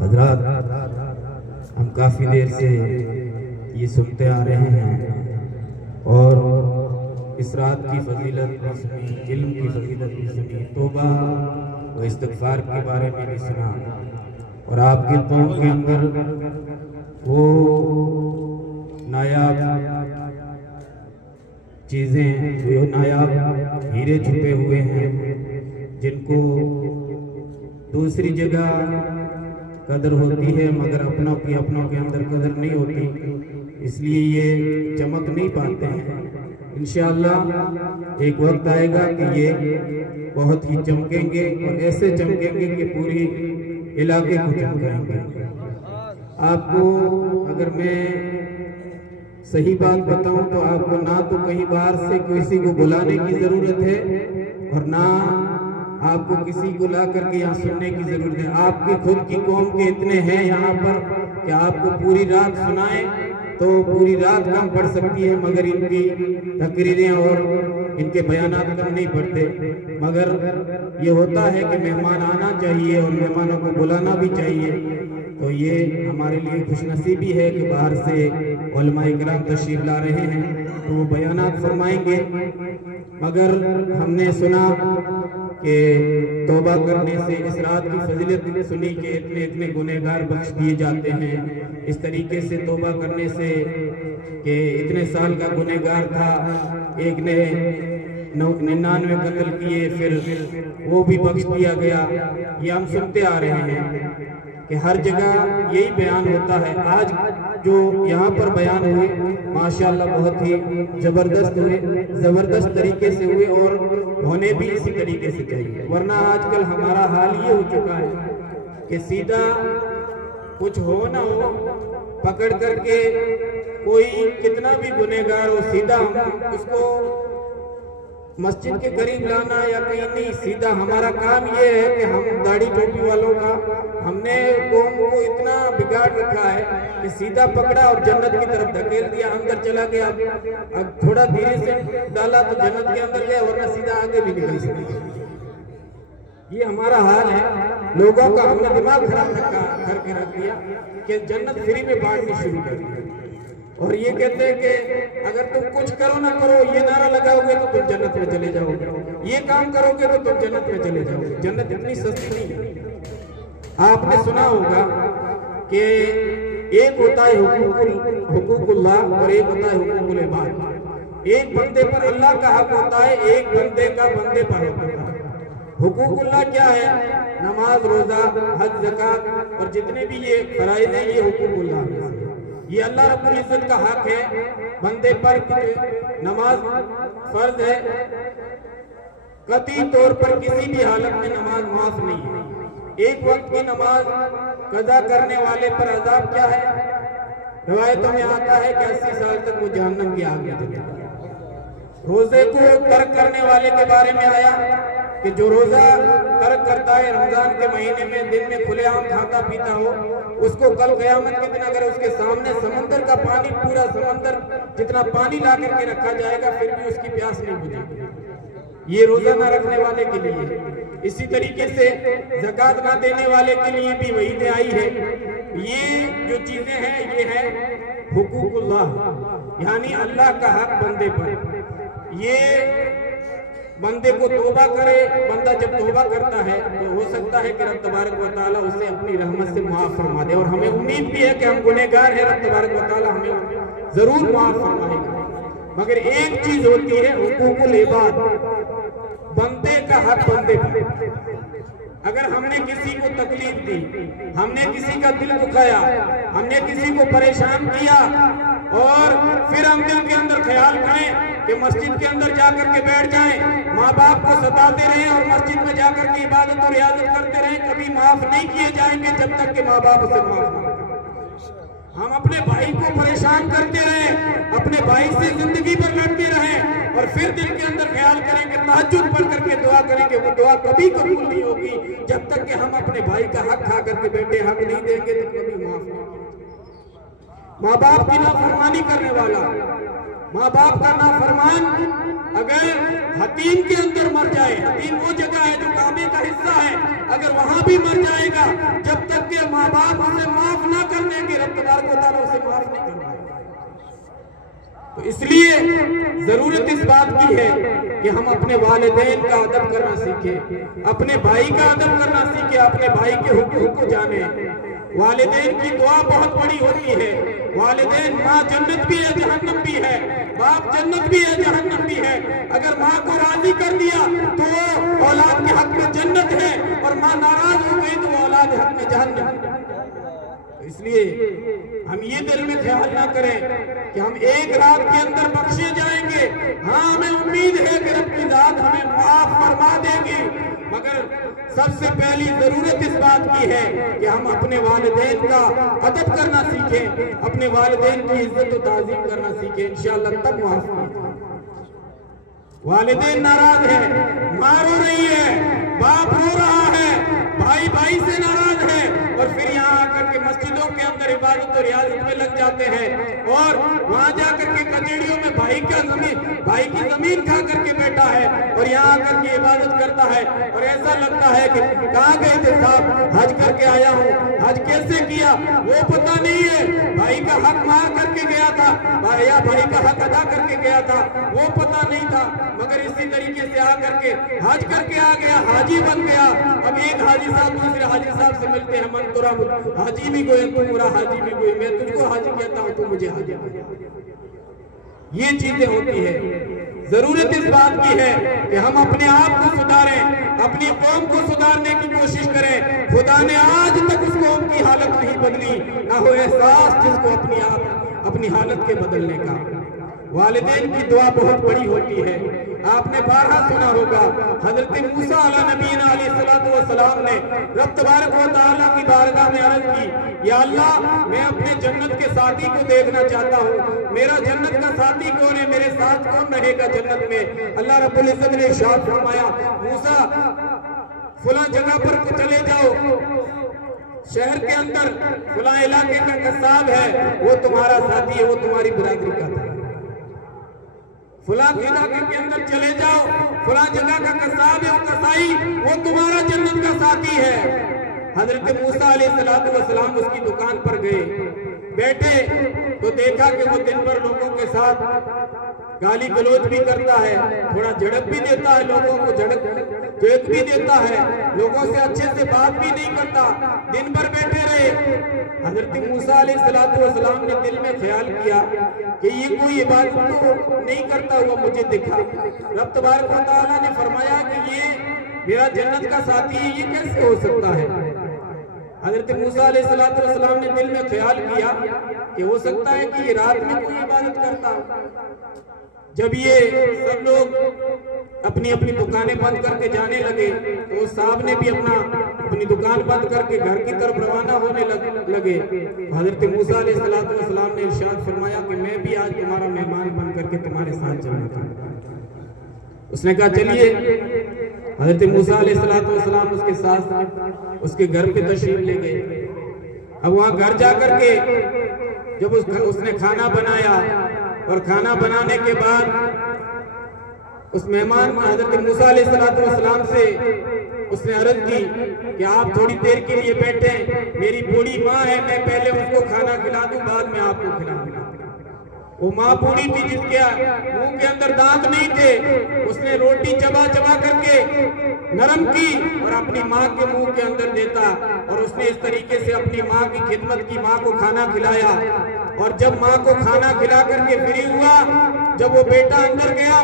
حضرات ہم کافی دیر سے یہ سنتے آ رہے ہیں اور اس رات کی فضیلت بھی سنی، علم کی فضیلت بھی سنی، توبہ و استغفار کے بارے میں بھی سنا، اور آپ کے قوم کے اندر وہ نایاب چیزیں، وہ نایاب ہیرے چھپے ہوئے ہیں جن کو دوسری جگہ قدر ہوتی ہے مگر اپنوں کے اندر قدر نہیں ہوتی، اس لیے یہ چمک نہیں پاتے ہیں۔ انشاءاللہ ایک وقت آئے گا کہ یہ بہت ہی چمکیں گے اور ایسے چمکیں گے کہ پوری علاقے کو چمکائیں گے۔ آپ کو اگر میں صحیح بات بتاؤں تو آپ کو نہ تو کہیں باہر سے کسی کو بلانے کی ضرورت ہے اور نہ آپ کو کسی کو لا کر کے یہاں سننے کی ضرورت ہے۔ آپ کی خود کی قوم کے اتنے ہیں یہاں پر کہ آپ کو پوری رات سنائیں تو پوری رات کم پڑ سکتی ہے، مگر ان کی تقریریں اور ان کے بیانات کم نہیں پڑتے۔ مگر یہ ہوتا ہے کہ مہمان آنا چاہیے اور مہمانوں کو بلانا بھی چاہیے، تو یہ ہمارے لیے خوش نصیبی ہے کہ باہر سے علماء کرام تشریف لا رہے ہیں تو وہ بیانات فرمائیں گے۔ مگر ہم نے سنا کہ توبہ کرنے سے اس رات کی فضیلت سنی کہ اتنے گنہگار بخش دیے جاتے ہیں، اس طریقے سے توبہ کرنے سے کہ اتنے سال کا گنہگار تھا، ایک نے 99 قتل کیے پھر وہ بھی بخش دیا گیا۔ یہ ہم سنتے آ رہے ہیں کہ ہر جگہ یہی بیان ہوتا ہے۔ آج جو یہاں پر بیان ہوئے ماشاءاللہ بہت ہی زبردست طریقے سے ہوئے اور ہونے بھی اسی طریقے سے چاہیے، ورنہ آج کل ہمارا حال یہ ہو چکا ہے کہ سیدھا کچھ ہو نہ ہو پکڑ کر کے کوئی کتنا بھی گنہگار ہو سیدھا اس کو مسجد کے قریب لانا یا کہیں نہیں، سیدھا ہمارا کام یہ ہے کہ ہم داڑھی ٹوپی والوں کا ہم نے قوم کو اتنا بگاڑ رکھا ہے کہ سیدھا پکڑا اور جنت کی طرف دھکیل دیا، اندر چلا گیا، اب تھوڑا دھیرے سے ڈالا تو جنت کے اندر گیا، ورنہ سیدھا آگے بھی نکل سکتا۔ یہ ہمارا حال ہے، لوگوں کا ہم نے دماغ خراب کر کے رکھ دیا کہ جنت فری میں بانٹنی شروع کر دی، اور یہ کہتے ہیں کہ اگر تم کچھ کرو نہ کرو یہ نعرہ لگاؤ گے تو تم جنت میں چلے جاؤ گے، یہ کام کرو گے تو تم جنت میں چلے جاؤ گے۔ جنت اتنی سستی نہیں ہے۔ آپ نے سنا ہوگا کہ ایک ہوتا ہے حقوق اللہ اور ایک ہوتا ہے حقوق العباد۔ ایک بندے پر اللہ کا حق ہوتا ہے، ایک بندے کا بندے پر حق ہوتا ہے۔ حقوق اللہ کیا ہے؟ نماز، روزہ، حج، زکوٰۃ اور جتنے بھی یہ فرائض ہیں یہ حقوق اللہ ہیں۔ یہ اللہ رب العزت کا حق ہے بندے پر۔ نماز فرض ہے، قطعی طور پر کسی بھی حالت میں نماز معاف نہیں ہے۔ ایک وقت کی نماز قضا کرنے والے پر عذاب کیا ہے؟ روایتوں میں آتا ہے کہ 80 سال تک وہ جہنم کی آگ میں جلے گا۔ روزے کو ترک کرنے والے کے بارے میں آیا کہ جو روزہ ترک کرتا ہے رمضان کے مہینے میں دن میں کھلے عام کھاتا پیتا ہو، اس کو کل قیامت کے دن اگر اس کے سامنے سمندر کا پانی، پورا سمندر جتنا پانی لا کر کے رکھا جائے گا پھر بھی اس کی پیاس نہیں بجھے گی۔ یہ روزہ نہ رکھنے والے کے لیے۔ اسی طریقے سے زکوٰۃ نہ دینے والے کے لیے بھی وعیدیں آئی ہے۔ یہ جو چیزیں ہیں یہ ہے حقوق اللہ، یعنی اللہ کا حق بندے پر۔ یہ بندے کو توبہ کرے، بندہ جب توبہ کرتا ہے تو ہو سکتا ہے کہ رب تبارک و تعالیٰ اسے اپنی رحمت سے معاف فرما دے، اور ہمیں امید بھی ہے کہ ہم گنہگار ہیں، رب تبارک و تعالیٰ ہمیں ضرور معاف فرمائے گا۔ مگر ایک چیز ہوتی ہے حقوق العباد، بندے کا حق بندے پر۔ اگر ہم نے کسی کو تکلیف دی، ہم نے کسی کا دل دکھایا، ہم نے کسی کو پریشان کیا، اور پھر ہم دل کے اندر خیال کریں کہ مسجد کے اندر جا کر کے بیٹھ جائیں، ماں باپ کو ستاتے رہیں اور مسجد میں جا کر کے عبادت و ریاضت کرتے رہیں، کبھی معاف نہیں کیے جائیں گے جب تک کہ ماں باپ اسے معاف نہ کریں۔ ہم اپنے بھائی کو پریشان کرتے رہیں، اپنے بھائی سے زندگی پر لڑتے رہیں، اور پھر دل کے اندر خیال کریں کہ تہجد پڑھ کر کے دعا کریں کہ وہ دعا کبھی قبول نہیں ہوگی جب تک کہ ہم اپنے بھائی کا حق کھا کر کے بیٹھے حق نہیں دیں گے تو کبھی معاف نہیں۔ ماں باپ کی نافرمانی کرنے والا، ماں باپ کا نافرمان اگر حتیم کے اندر مر جائے، حتیم وہ جگہ ہے جو کعبے کا حصہ ہے، اگر وہاں بھی مر جائے گا جب تک کہ ماں باپ واپس نہیں کروایا۔ تو اس لیے ضرورت اس بات کی ہے کہ ہم اپنے والدین کا ادب کرنا سیکھیں، اپنے بھائی کا ادب کرنا سیکھیں، اپنے بھائی کے حقوق کو جانیں۔ والدین کی دعا بہت بڑی ہوتی ہے۔ والدین، ماں جنت بھی ہے جہنم بھی ہے، باپ جنت بھی ہے جہنم بھی ہے۔ اگر ماں کو راضی کر دیا تو وہ اولاد کے حق میں جنت ہے، اور ماں ناراض ہو گئی تو وہ اولاد حق میں جہنم۔ اس لیے ہم یہ دل میں خیال نہ کریں کہ ہم ایک رات کے اندر بخشے جائیں گے۔ ہاں، ہمیں امید ہے کہ رب کی ذات ہمیں معاف فرما دے گی، مگر سب سے پہلی ضرورت اس بات کی ہے کہ ہم اپنے والدین کا ادب کرنا سیکھیں، اپنے والدین کی عزت و تعظیم کرنا سیکھیں، انشاءاللہ تب معاف ہوگا۔ والدین ناراض ہیں، ماں رو رہی ہے، باپ رو رہا ہے، بھائی بھائی سے ناراض ہے، اور پھر یہاں آ کر کے مسجدوں کے اندر عبادت و ریاضت میں لگ جاتے ہیں، اور وہاں جا کر کے کچیڑیوں میں بھائی کی زمین کھا کر کے بیٹھا ہے، اور یہاں آ کر کے عبادت کرتا ہے، اور ایسا لگتا ہے کہ کہاں گئے تھے صاحب، حج کر کے آیا ہوں، حج کیسے کیا وہ پتہ نہیں ہے، بھائی کا حق ماں کر کے گیا تھا یا بھائی کا حق ادا کر کے گیا تھا وہ پتہ نہیں تھا، مگر اسی طریقے سے آ کر کے حج کر کے آ گیا، حاجی بن گیا۔ اب ایک حاجی صاحب دوسرے حاجی صاحب سے ملتے ہیں، من ترا حاجی بھی کوئی، تم مرا حاجی بھی کوئی، میں تجھ کو حاجی کہتا ہوں، تو مجھے حاجی کہتا۔ یہ چیزیں ہوتی ہے۔ ضرورت اس بات کی ہے کہ ہم اپنے آپ کو سدھاریں، اپنی قوم کو سدھارنے کی کوشش کریں۔ خدا نے آج تک اس قوم کی حالت نہیں بدلی، نہ ہو احساس جس کو اپنی حالت کے بدلنے کا۔ والدین کی دعا بہت بڑی ہوتی ہے۔ آپ نے بارہا سنا ہوگا، حضرت موسیٰ علیہ نبینا علیہ السلام نے رب تبارک و تعالیٰ کی بارگاہ میں عرض کی، یا اللہ، میں اپنے جنت کے ساتھی کو دیکھنا چاہتا ہوں، میرا جنت کا ساتھی کون ہے، میرے ساتھ کون رہے گا جنت میں؟ اللہ رب العزت نے ارشاد فرمایا، موسیٰ فلاں جگہ پر چلے جاؤ، شہر کے اندر فلاں علاقے کا قصاب ہے، وہ تمہارا ساتھی ہے، وہ تمہاری برادری کا تھا۔ فلاں علاقے کے اندر چلے جاؤ، فلاں جگہ کا قصاب ہے، وہ قصائی، وہ تمہارا جنت کا ساتھی ہے۔ حضرت موسیٰ علیہ السلام اس کی دکان پر گئے، بیٹھے تو دیکھا کہ وہ دن بھر لوگوں کے ساتھ گالی گلوچ بھی کرتا ہے، تھوڑا جھڑک بھی دیتا ہے، لوگوں کو جھڑک بھی دیتا ہے، لوگوں سے اچھے سے بات بھی نہیں کرتا، دن بھر بیٹھے رہے۔ حضرت موسیٰ علیہ السلام نے دل میں خیال کیا کہ یہ کوئی عبادت تو نہیں کرتا ہوا مجھے دکھا۔ رب تبارک و تعالیٰ نے فرمایا کہ یہ میرا جنت کا ساتھی ہے، یہ کیسے ہو سکتا ہے؟ حضرت موسیٰ علیہ السلام نے دل میں خیال کیا کہ ہو سکتا ہے کہ یہ رات میں کوئی عبادت کرتا ہو۔ جب یہ سب لوگ اپنی دکانیں بند کر کے جانے لگے تو اس صاحب نے بھی اپنی دکان بند کر کے گھر کی طرف روانہ ہونے لگے۔ حضرت موسیٰ علیہ السلام نے ارشاد فرمایا کہ میں بھی آج تمہارا مہمان بن کر کے تمہارے ساتھ چلنا چاہتا ہوں۔ اس نے کہا چلیے۔ حضرت موسیٰ علیہ السلام اس کے ساتھ اس کے گھر پہ تشریف لے گئے۔ اب وہاں گھر جا کر کے جب اس نے کھانا بنایا، اور کھانا بنانے کے بعد اس مہمان حضرت موسیٰ علیہ السلام سے اس نے عرض کی کہ آپ تھوڑی دیر کے لیے بیٹھیں، میری بوڑھی ماں ہے، میں پہلے اس کو کھانا کھلا دوں، بعد میں آپ کو کھلاؤں گا۔ وہ ماں بوڑھی تھی جس کے منہ کے اندر دانت نہیں تھے، اس نے روٹی چبا چبا کر کے نرم کی اور اپنی ماں کے منہ کے اندر دیتا، اور اس نے اس طریقے سے اپنی ماں کی خدمت کی، ماں کو کھانا کھلایا۔ اور جب ماں کو کھانا کھلا کر کے فری ہوا، جب وہ بیٹا اندر گیا،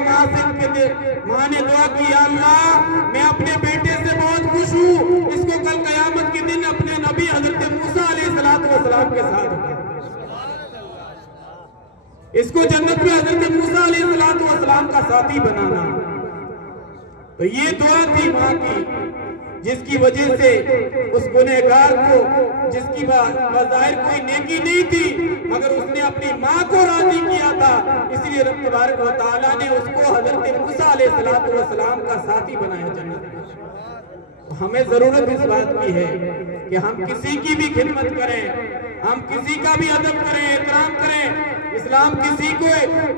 ماں نے دعا کی، یا اللہ، میں اپنے بیٹے سے بہت خوش ہوں، اس کو کل قیامت کے دن اپنے نبی حضرت موسیٰ علیہ السلام کے ساتھ ہوگا، اس کو جنت میں حضرت موسیٰ علیہ السلام کا ساتھی بنانا۔ تو یہ دعا تھی ماں کی، جس کی وجہ سے اس گنہگار کو، جس کی بظاہر کوئی نیکی نہیں تھی، مگر اس نے اپنی ماں کو راضی کیا تھا، اس لیے رب تبارک و تعالیٰ نے اس کو حضرت موسیٰ علیہ السلام کا ساتھی بنایا جنت میں۔ ہمیں ضرورت اس بات کی ہے کہ ہم کسی کی بھی خدمت کریں، ہم کسی کا بھی ادب کریں، احترام کریں۔ اسلام کسی کو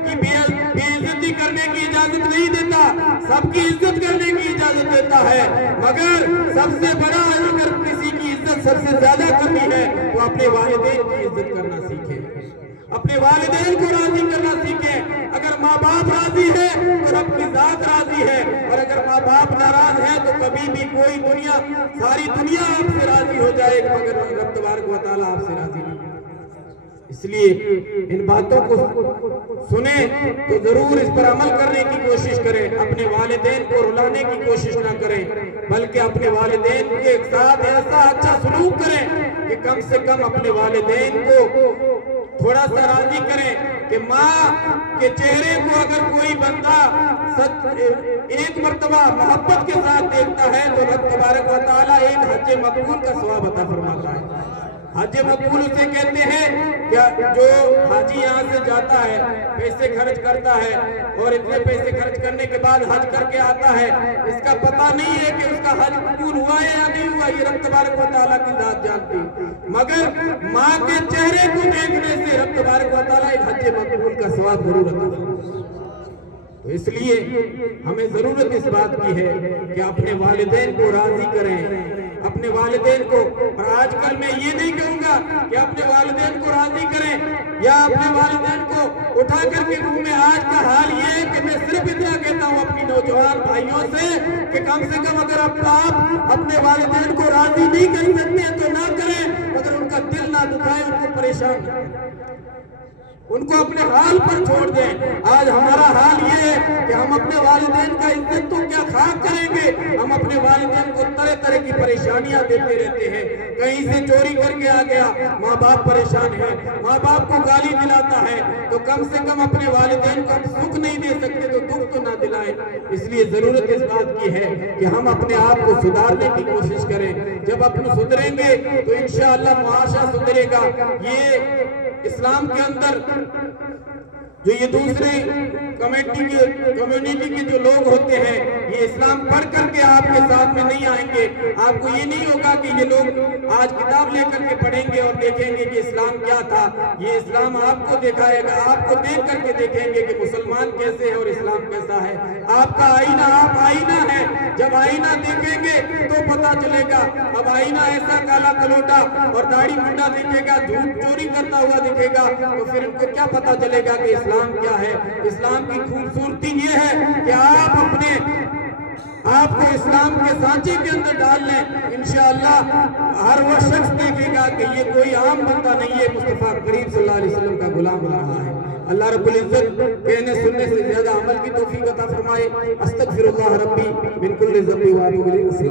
بے عزتی کرنے کی اجازت نہیں دیتا، سب کی عزت کرنے کی اجازت دیتا ہے، مگر سب سے بڑا اگر کسی کی عزت سب سے زیادہ کرنی ہے تو اپنے والدین کی عزت کرنا سیکھیں، اپنے والدین کو راضی کرنا سیکھیں۔ اگر ماں باپ راضی ہے تو رب کی ذات راضی ہے، اور اگر ماں باپ ناراض ہے تو کبھی بھی کوئی دنیا، ساری دنیا آپ سے راضی ہو جائے گا مگر رب تبارک و تعالیٰ آپ سے راضی نہیں۔ اس لیے ان باتوں کو سنیں تو ضرور اس پر عمل کرنے کی کوشش کریں، اپنے والدین کو رلانے کی کوشش نہ کریں، بلکہ اپنے والدین کے ساتھ ایسا اچھا سلوک کریں کہ کم سے کم اپنے والدین کو تھوڑا سا راضی کریں کہ ماں کے چہرے کو اگر کوئی بندہ ایک مرتبہ محبت کے ساتھ دیکھتا ہے تو رب تبارک و تعالیٰ ایک حج مقبول کا ثواب عطا فرماتا ہے۔ حج مقبول اسے کہتے ہیں کہ جو حاجی یہاں سے جاتا ہے، پیسے خرچ کرتا ہے اور اتنے پیسے خرچ کرنے کے بعد حج کر کے آتا ہے، اس کا پتہ نہیں ہے کہ اس کا حج قبول ہوا ہے یا نہیں ہوا، یہ رب تبارک و تعالیٰ کی ذات جانتی، مگر ماں کے چہرے کو دیکھنے سے رب تبارک و تعالیٰ ایک حج مقبول کا ثواب ضرور عطا فرماتا ہے۔ تو اس لیے ہمیں ضرورت اس بات کی ہے کہ اپنے والدین کو راضی کریں، اپنے والدین کو، اور آج کل میں یہ نہیں کہوں گا کہ اپنے والدین کو راضی کریں یا اپنے والدین کو اٹھا کر کے گھومیں۔ آج کا حال یہ ہے کہ میں صرف اتنا کہتا ہوں اپنی نوجوان بھائیوں سے کہ کم سے کم اگر آپ اپنے والدین کو راضی نہیں کر سکتے ہیں تو نہ کریں، مگر ان کا دل نہ دکھائیں، ان کو پریشان نہ کریں، ان کو اپنے حال پر چھوڑ دیں۔ آج ہمارا حال یہ ہے کہ ہم اپنے والدین کا عزت تو کیا خاک کریں گے، ہم اپنے والدین کو طرح طرح کی پریشانیاں دیتے رہتے ہیں۔ کہیں سے چوری کر کے آ گیا، ماں باپ پریشان ہے، ماں باپ کو گالی دلاتا ہے، تو کم سے کم اپنے والدین کو سکھ نہیں دے سکتے تو دکھ تو نہ دلائیں۔ اس لیے ضرورت اس بات کی ہے کہ ہم اپنے آپ کو سدھارنے کی کوشش کریں۔ جب اپنے سدھریں گے تو انشاءاللہ معاشرہ سدھرے گا۔ یہ اسلام کے اندر جو یہ دوسرے کمیونٹی کے جو لوگ ہوتے ہیں، یہ اسلام پڑھ کر کے آپ کے ساتھ میں نہیں آئیں گے۔ آپ کو یہ نہیں ہوگا کہ یہ لوگ آج کتاب لے کر کے پڑھیں گے اور دیکھیں گے کہ اسلام کیا تھا۔ یہ اسلام آپ کو دکھائے گا، آپ کو دیکھ کر کے دیکھیں گے کہ مسلمان کیسے ہے اور اسلام کیسا ہے۔ آپ کا آئینہ، آپ آئینہ ہے، جب آئینہ دیکھیں گے تو پتہ چلے گا۔ اب آئینہ ایسا کالا کلوٹا اور داڑھی منڈا دیکھے گا، جھوٹ چوری کرتا ہوا دکھے گا، تو پھر ان کو کیا پتہ چلے گا کہ اسلام کیا ہے۔ اسلام کی خوبصورتی یہ ہے کہ آپ کو اسلام کے سانچے کے اندر ڈال لیں، انشاءاللہ ہر وہ شخص دیکھے گا کہ یہ کوئی عام بندہ نہیں ہے، مصطفیٰ کریم صلی اللہ علیہ وسلم کا غلام آ رہا ہے۔ اللہ رب العزت کہنے سننے سے زیادہ عمل کی توفیق عطا فرمائے۔ استغفر اللہ ربی من کل ذنب و اتوب الیہ۔